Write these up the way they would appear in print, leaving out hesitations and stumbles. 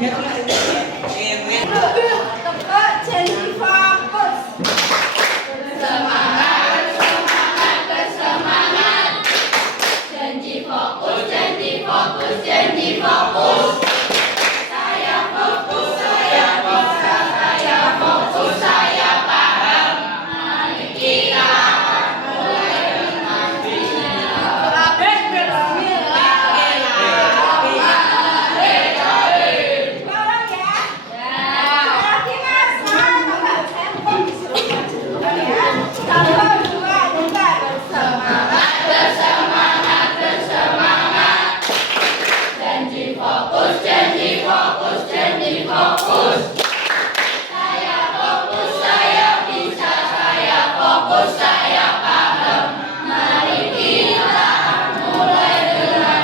Janji fokus. Semangat, semangat, bersemangat. Janji fokus, janji fokus, janji fokus. Saya fokus, saya bisa, saya fokus, saya paham. Mari kita mulai dengan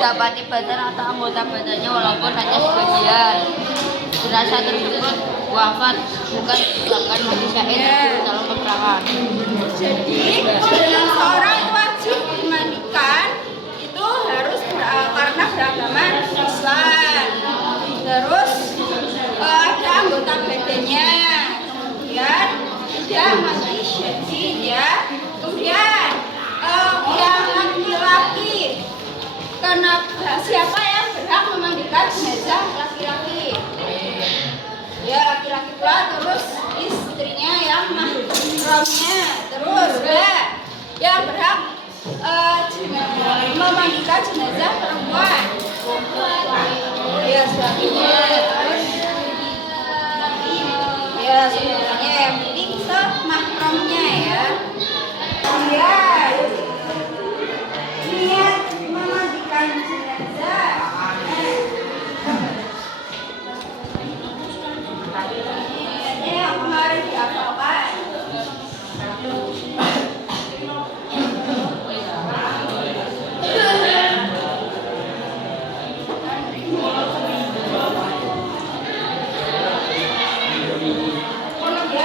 dapati badan atau anggota badannya walaupun hanya sebagian. Jenazah tersebut wafat bukan disebabkan mati syahid dalam peperangan. Jadi seseorang itu wajib dimandikan itu harus karena beragama Islam. Terus ada anggota badannya, kemudian tidak mati syahid ya. Kemudian yang laki-laki, karena siapa yang berhak memandikan jenazah laki-laki? Ya laki-laki pula, terus istrinya yang mahramnya, terus ya yang berhak memandikan jenazah perempuan. Ya suaminya, terus ya semuanya yang penting semahramnya ya. Ya niat memandikan jenazah. Ini yang kemarin dihafalkan. Ya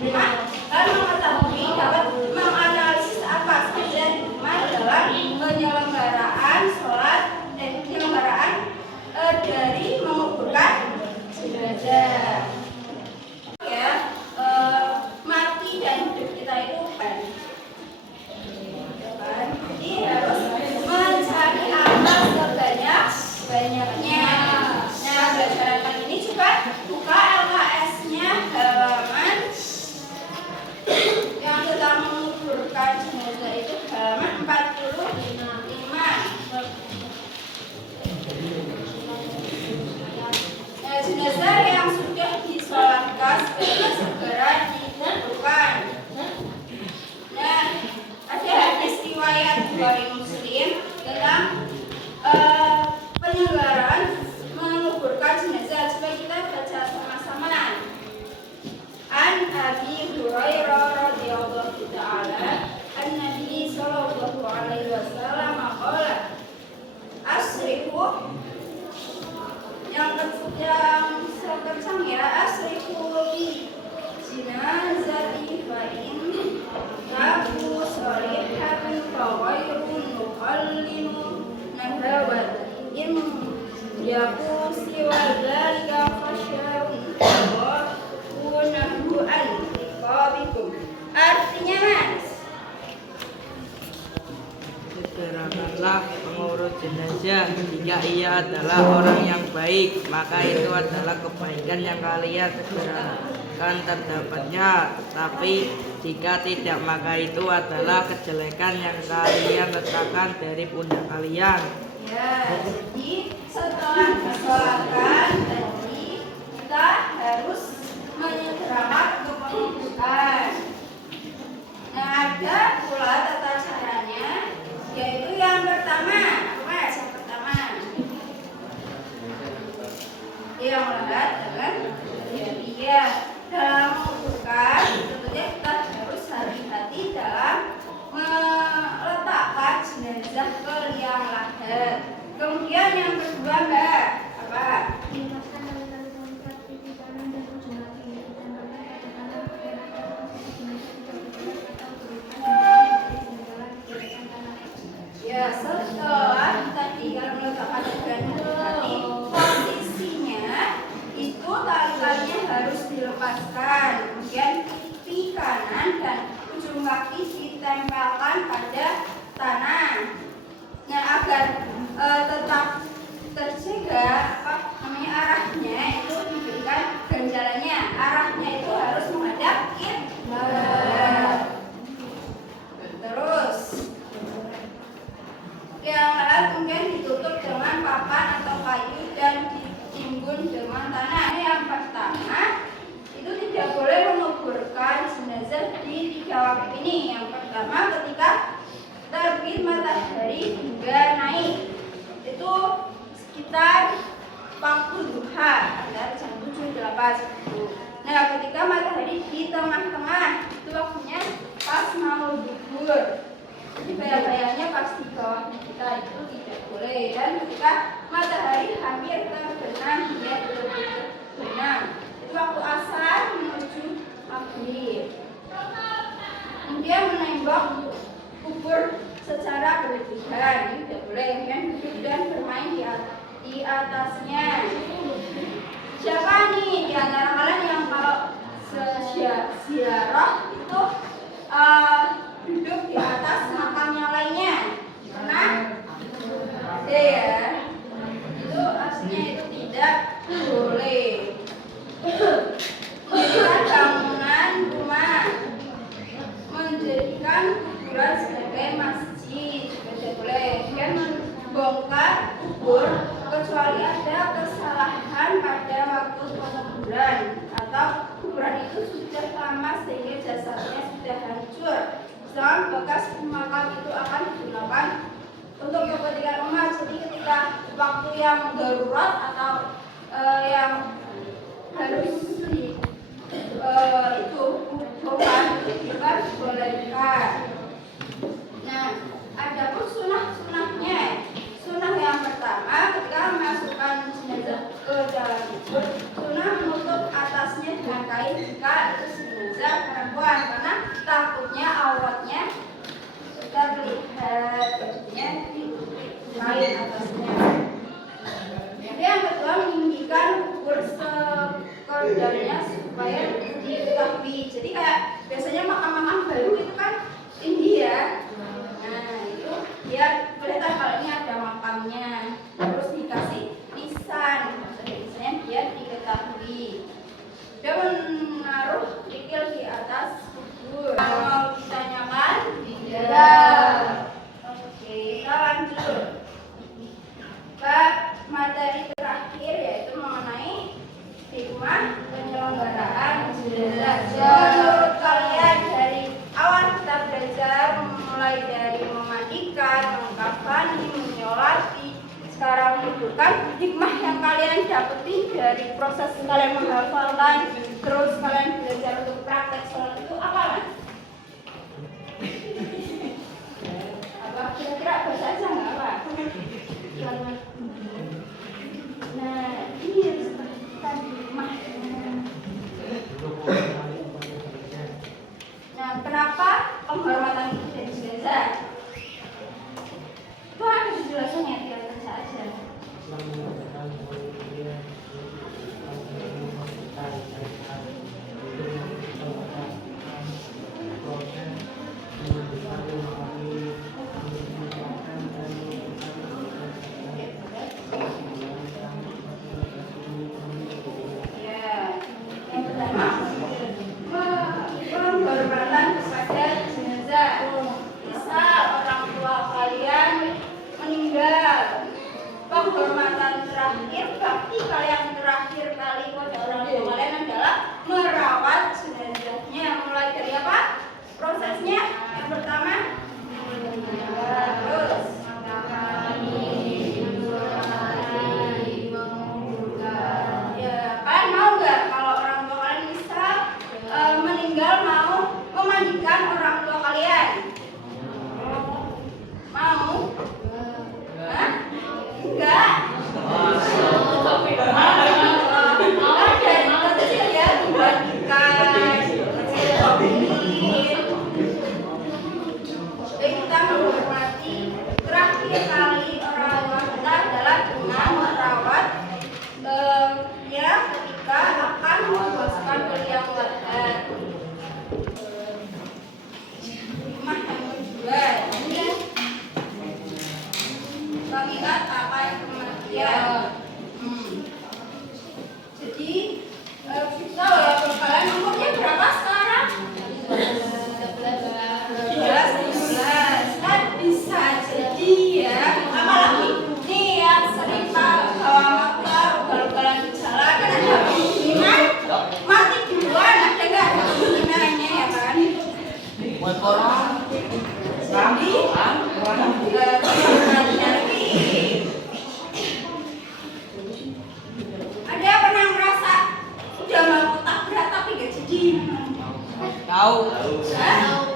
rumah dan mengetahui dapat menganalisis apa saja hikmah dalam penyelenggaraan dari menguburkan jenazah. Ya, mati dan hidup kita itu kan. Jadi harus mencari amal sebanyak-banyaknya. Nah, berdasarkan ini juga buka LKS-nya halaman yang tentang menguburkan jenazah itu halaman 45. Nah, jenazah yang sudah disolatkan sebaiknya segera dikuburkan. Nah, ada hadis riwayat Bukhari Muslim tentang penyelenggaraan menguburkan jenazah. Supaya kita baca sama-sama. An Abi Hurairah radhiyallahu ta'ala an-Nabi sallallahu alaihi wasallam qala asrifu yang sekencang ya, asrifu li jinazati fa in taku salihan fa ghairun muqallimu nahawat in yaku siwa dzalika fasyarun wa nahu an iqabikum. Artinya Mas, segerakanlah mengurus jenazah. Jika ia adalah orang yang baik, maka itu adalah kebaikan yang kalian segerakan terdapatnya. Tetapi jika tidak, maka itu adalah kejelekan yang kalian letakkan dari pundak kalian. ya, jadi setelah disolatkan tadi kita harus menyegerakan untuk menguburkan. Nah, ada pula tata caranya, yaitu yang pertama, apa yang pertama? Yang lahat dengan ya, dalam menguburkan tentunya kita harus hati-hati dalam meletakkan jenazah ke liang lahat. Kemudian yang kedua Mbak, apa? Ya, setelah tadi kalau meletakkan jenazah, posisinya itu tali-talinya harus dilepaskan. Kemudian pipi kanan dan ujung kaki ditempelkan pada tanah. Nah, agar tetap terjaga arahnya itu diberikan ganjalannya. Arahnya itu harus menghadap kiblat. Terus yang lain mungkin ditutup dengan papan atau kayu dan ditimbun dengan tanah. Yang pertama itu tidak boleh menguburkan jenazah di 3 waktu ini. Yang pertama ketika terbit matahari hingga naik, itu sekitar waktu duha antara jam 7-8. Nah, ketika matahari di tengah-tengah itu waktunya pas mau gugur. Jadi bayang-bayangnya pas di bawah kita itu tidak boleh. Dan ketika matahari hampir terbenam, dia terbenam, itu waktu asar menuju maghrib. Kemudian menembak kubur secara berlebihan, ini tidak boleh. Kemudian duduk dan bermain di atasnya. Siapa nih di antara kalian yang kalau ziarah itu duduk di atas makamnya lainnya? Pernah? Ya, itu aslinya itu tidak boleh. Menjadikan bangunan rumah, menjadikan kuburan sebagai masjid tidak boleh. Dan membongkar kubur kecuali ada kesalahan pada waktu penguburan atau kuburan itu sudah lama sehingga jasadnya sudah hancur. Sedangkan bekas makam itu akan digunakan untuk kepentingan umat. Jadi ketika waktu yang darurat atau yang harus itu bukan dibolehkan. Nah, ada pun sunah-sunahnya. Sunah yang pertama ketika memasukkan jenazah ke dalam kubur, sunah menutup atasnya dengan kain jika itu jenazah perempuan karena takutnya awatnya terlihat, jadinya kain atasnya. Jadi yang kedua meninggikan kubur sekedarnya supaya diketahui. Jadi kayak biasanya makam-makam baru itu kan tinggi ya. Nah itu biar kelihatan kalau ini ada makamnya. Terus dikasih nisan, maksudnya nisannya biar diketahui. Dia menaruh kerikil di atas kubur. Mau ditanyakan? Tidak. Oke, kita lanjut. Bab materi terakhir yaitu mengenai hikmah penyelenggaraan jenazah. Menurut kalian dari awal kita belajar mulai dari memandikan, mengkafani, menyolati, sekarang menunjukkan hikmah yang kalian dapetin dari proses kalian menghafalkan, terus kalian belajar untuk praktek sholat itu apa kan? Apa kira-kira bahasa aja nggak apa? Nah ini seperti hikmahnya. Nah kenapa penghormatan itu jadi jenazah? Itu ada penjelasannya, tinggal baca aja. Yang pertama, penghormatan kepada jenazah. Misal orang tua kalian meninggal, penghormatan terakhir, bakti kalian terakhir kali pada orang tua kalian adalah merawat jenazahnya. Mulai dari apa? Prosesnya yang pertama, terus ya, kalian mau nggak kalau orang tua kalian misal meninggal mau memandikan orang tua kalian? Mau? Hah? Enggak. Dari kecil ya dimandikan, jadi kita menghormati terakhir kali orang tua kita adalah dengan merawat ya ketika akan membebaskan beliau lahat. Hikmah yang kedua, ini mengingat akan kematian. Jadi kita walaupun kalian umurnya berapa sekarang? 17 kan bisa jadi ya, apalagi nih yang sering bawa motor ugal-ugalan di jalan kan ada kemungkinan mati duluan, ada nggak kemungkinannya ya kan? Jadi ada yang pernah merasa udah mau tabrak tapi gak jadi? Tahu. Hah?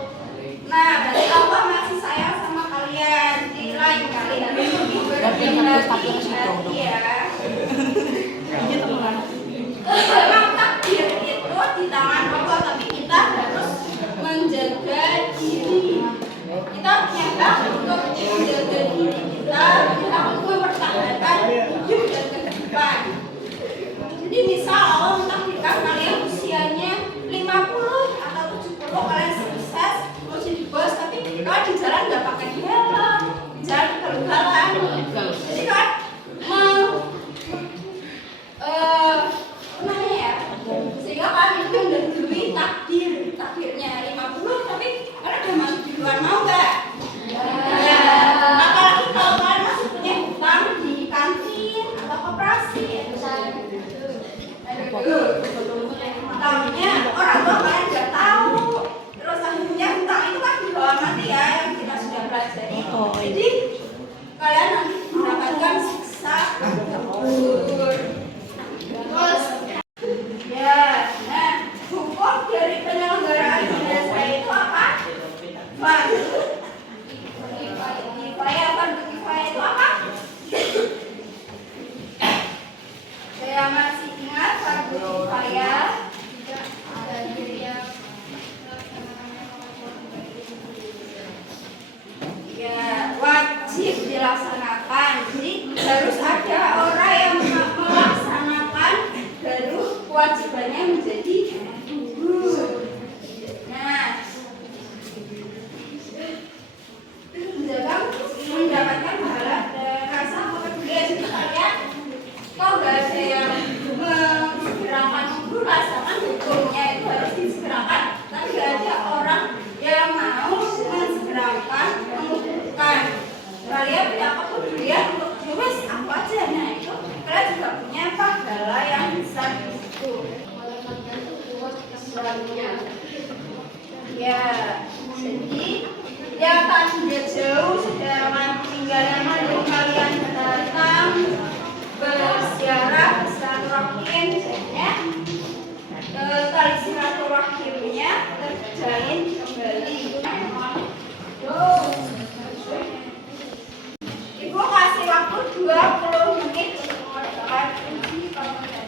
Nah, berarti Allah masih sayang sama kalian. Di lain kali Tapi harus takdir situ. ya. Memang takdir itu di tangan Allah, tapi kita harus menjaga diri. Kita punya hak untuk menjaga diri kita, punya hak untuk mempertahankan hidup dan kehidupan. Jadi misal Allah mentakdirkan kalian usianya 50 atau 70, kalian sukses, mau jadi bos, tapi kalian di jalan nggak pakai helm, di jalan ugal-ugalan. Jadi kan namanya ya, sehingga kalian itu mendahului takdirnya 50, tapi kalian udah masuk duluan, mau nggak? Ya. Apalagi kalau kalian masih punya hutang di kantin atau koperasi, ya tahunya orang tua kalian nggak tahu, terus akhirnya hutang itu kan dibawa mati ya, yang kita sudah pelajari. Jadi kalian nanti mendapatkan siksa kubur. Terus ya, nah hukum dari penyelenggaraan jenazah itu apa? Fardu kifayah. Fardu kifayah itu apa? Saya masih ingat fardu kifayah dalamnya. Ya, jadi dia tak jauh sudah meninggalkan dan kalian datang berziarah silaturahim, ya. Tali silaturahimnya terjalin kembali. Ibu kasih waktu 20 menit untuk mengerjakan uji kompetensi.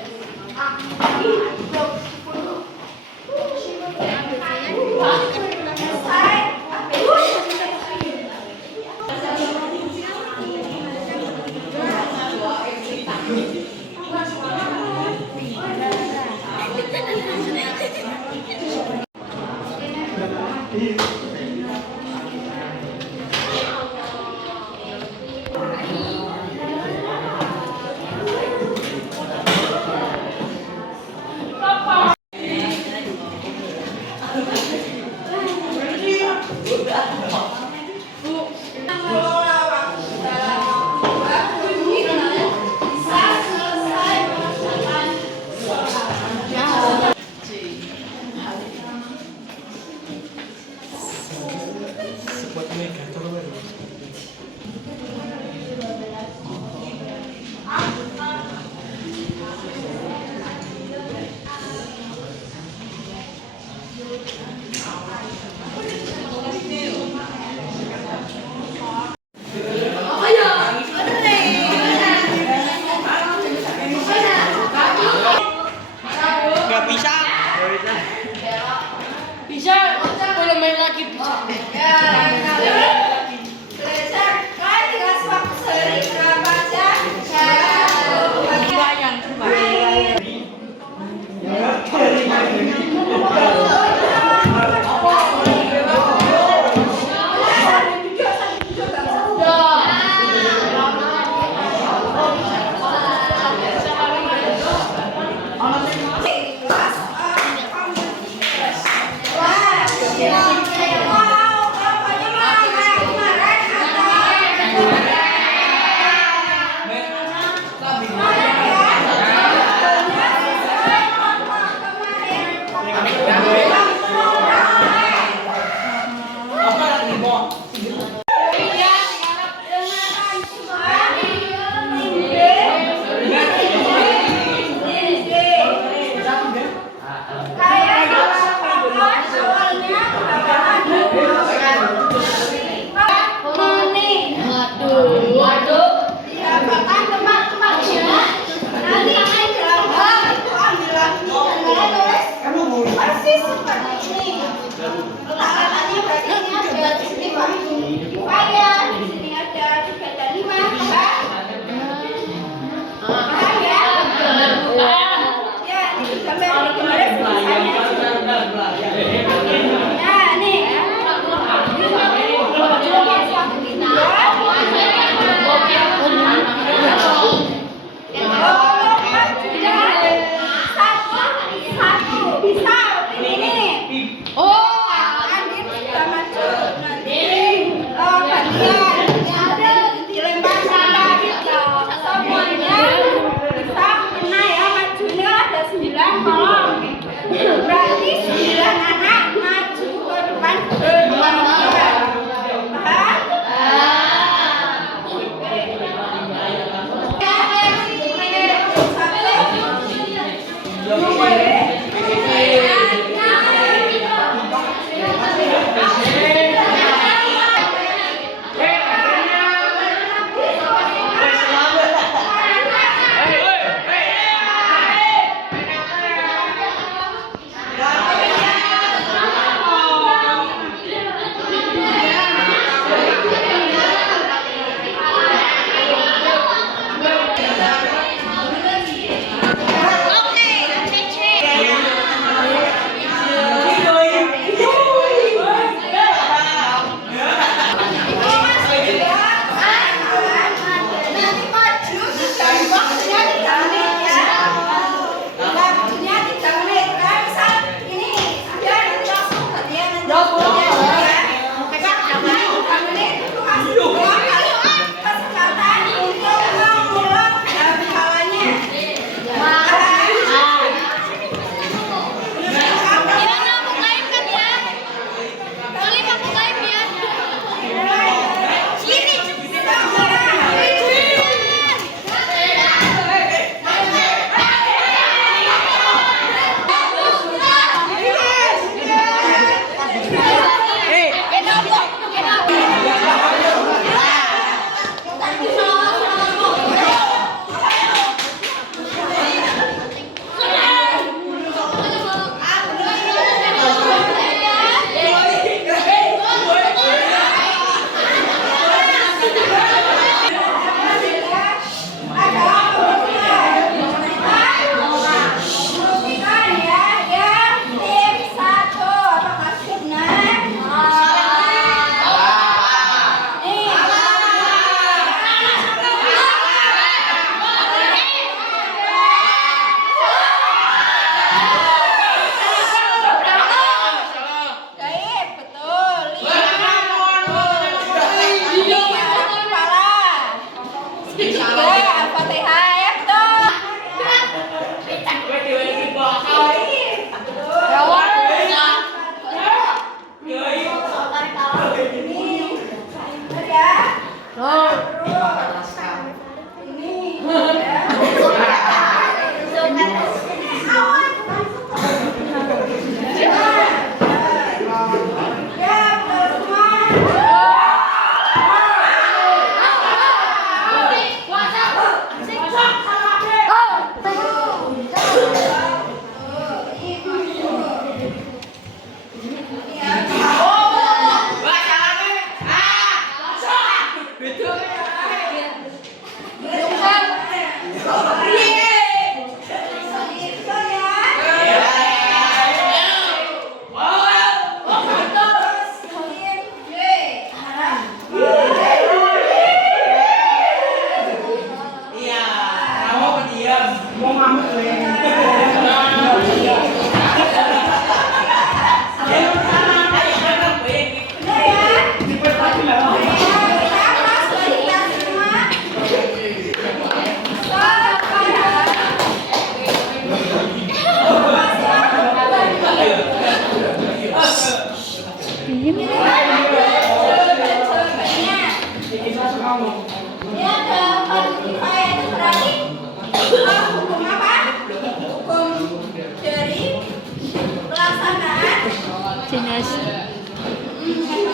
jenazah.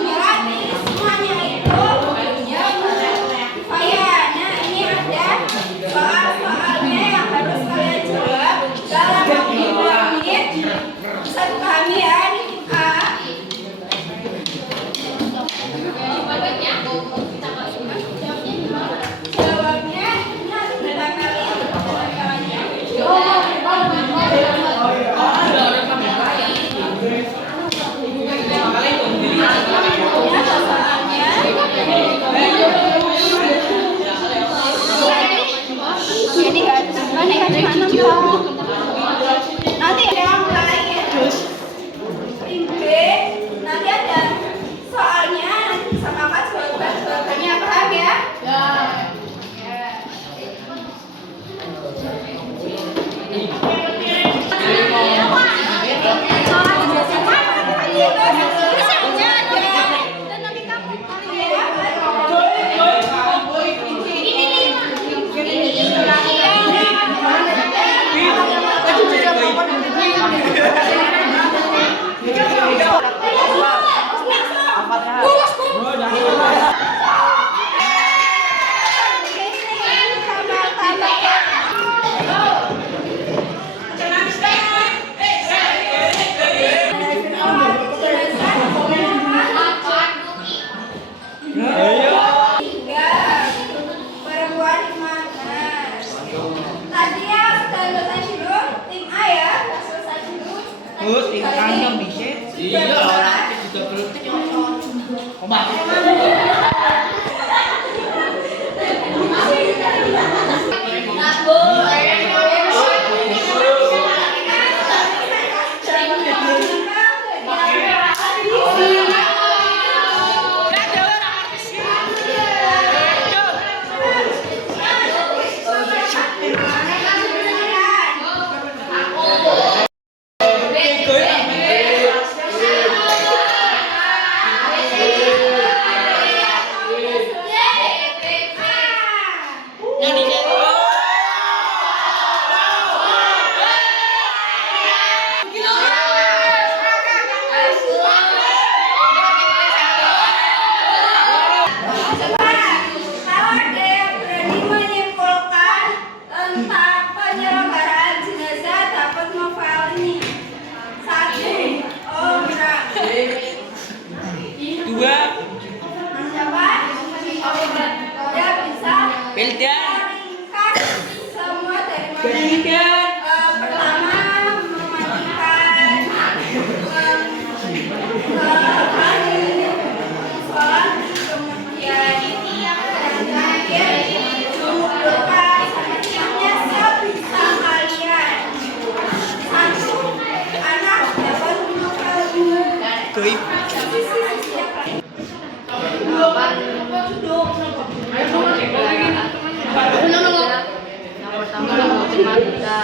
Gratis semuanya itu ya supaya ini ada soal-soalnya yang harus kalian jawab dalam waktu 2 menit. Bisa dipahami ya, ini A. Jawabnya harus berapa nanti ada yang mulai tim B, nanti ada soalnya, nanti sama Pak jawabannya, paham ya? Yang pertama matematika.